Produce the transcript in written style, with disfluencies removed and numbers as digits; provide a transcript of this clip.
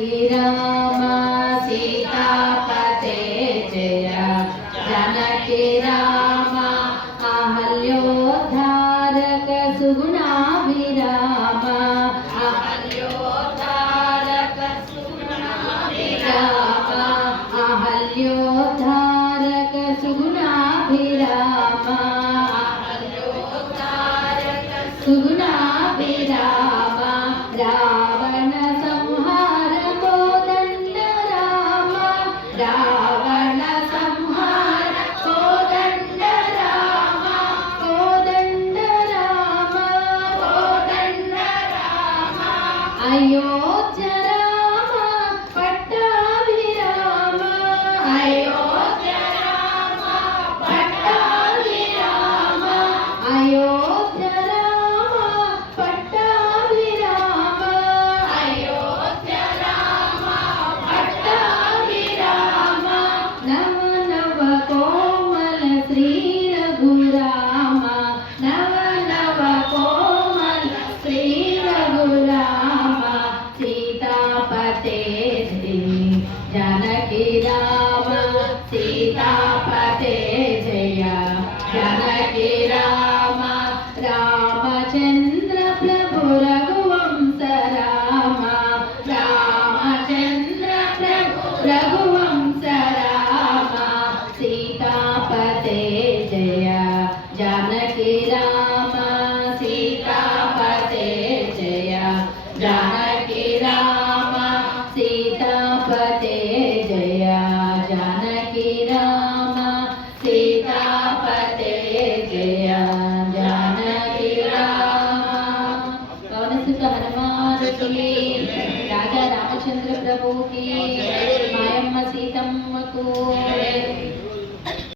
जानकी राम सीतापते जय जानकी राम अहल्योद्धारक सुगुणाभिराम अहल्योद्धारक सुगुणाभिराम अहल्योद्धारक सुगुणाभिराम अहल्योद्धारक सुगुणाभिराम रावण संहार कोदंड राम रावण संहार कोदंड राम कोदंड राम कोदंड राम अयोध्या राम पट्टाभिराम अयोध्या राम पट्टाभिराम अयोध्या राम पट्टाभिराम अयोध्या राम पट्टाभिराम नव नव कोमल श्री रघुराम नव नव कोमल श्री रघुराम सीतापते श्री जानकी राम सीतापते जय जानकी राम रामचंद्र प्रभु रघुवंश राम रामचंद्र प्रभु रघुवंश राम सीतापते जय जानकी राम सीतापते जय जानकी राम सीतापते जय जानकी राम सीतापते जय जानकी राम पवन सुत हनुमान की राजा रामचंद्र प्रभु की